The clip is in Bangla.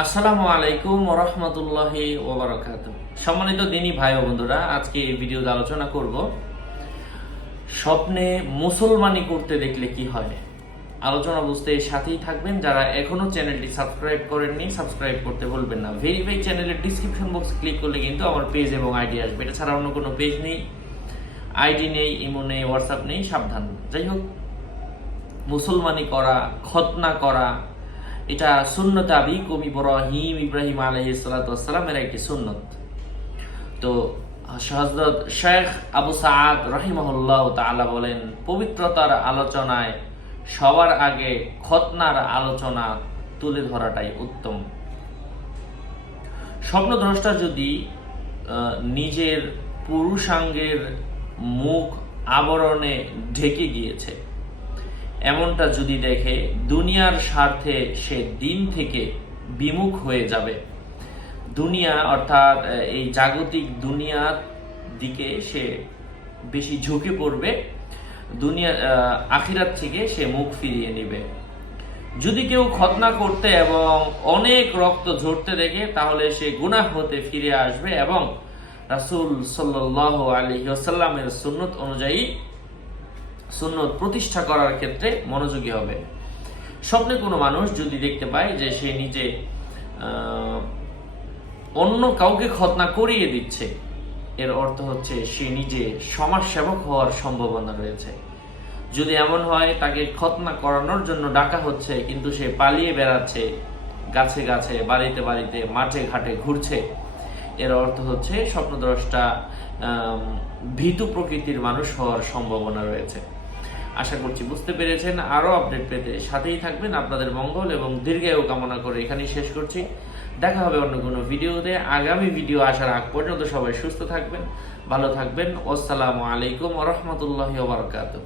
আসসালামু আলাইকুম রহমতুল্লাহি ওবরাকাত সম্মানিত দিনী ভাই বন্ধুরা, আজকে এই ভিডিওতে আলোচনা করব স্বপ্নে মুসলমানি করতে দেখলে কি হয়? আলোচনা বুঝতে সাথেই থাকবেন। যারা এখনও চ্যানেলটি সাবস্ক্রাইব করেননি, সাবস্ক্রাইব করতে বলবেন না। ভেরিফাই চ্যানেলের ডিসক্রিপশন বক্স ক্লিক করলে কিন্তু আমার পেজ এবং আইডি আসবে। এটা ছাড়া অন্য কোনো পেজ নেই আইডি নেই ইমো নেই হোয়াটসঅ্যাপ নেই, সাবধান। যাই হোক, মুসলমানি করা খতনা করা এটা সুন্নত আবি কম ইব্রাহিম ইব্রাহিম আলহিসাল্লামের একটি সুন্নত। তো হজরত শেখ আবু সাদ রহিমহুল্লাহ তাআলা বলেন, পবিত্রতার আলোচনায় সবার আগে খতনার আলোচনা তুলে ধরাটাই উত্তম। স্বপ্নদ্রষ্টা যদি নিজের পুরুষাঙ্গের মুখ আবরণে ঢেকে গিয়েছে এমনটা যদি দেখে, দুনিয়ার স্বার্থে সে দিন থেকে বিমুখ হয়ে যাবে। দুনিয়া অর্থাৎ এই জাগতিক দুনিয়ার দিকে সে বেশি ঝুঁকে পড়বে। দুনিয়া আখিরাত থেকে সে মুখ ফিরিয়ে নেবে। যদি কেউ খতনা করতে এবং অনেক রক্ত ঝরতে দেখে, তাহলে সে গুনাহ হতে ফিরে আসবে এবং রাসূল সাল্লাহ আলী ওসাল্লামের সুন্নত অনুযায়ী সুন্নত প্রতিষ্ঠা করার ক্ষেত্রে মনোযোগী হবে। স্বপ্নে কোনো মানুষ যদি দেখতে পায় যে সে নিজে অন্য কাউকে খতনা করিয়ে দিচ্ছে, এর অর্থ হচ্ছে সে নিজে সমাজ সেবক হওয়ার সম্ভাবনা রয়েছে। যদি এমন হয়, তাকে খতনা করানোর জন্য ডাকা হচ্ছে, কিন্তু সে পালিয়ে বেড়াচ্ছে, গাছে গাছে, বাড়িতে বাড়িতে, মাঠে ঘাটে ঘুরছে এর অর্থ হচ্ছে স্বপ্নদ্রষ্টা ভীতু প্রকৃতির মানুষ হওয়ার সম্ভাবনা রয়েছে। আশা করছি বুঝতে পেরেছেন। আরও আপডেট পেতে সাথেই থাকবেন আপনাদের মঙ্গল এবং দীর্ঘায়ু কামনা করে এখানেই শেষ করছি। দেখা হবে অন্য কোনো ভিডিওতে। আগামী ভিডিও আসার আগ পর্যন্ত সবাই সুস্থ থাকবেন, ভালো থাকবেন। আসসালামু আলাইকুম রহমতুল্লাহ বারকাতুহ।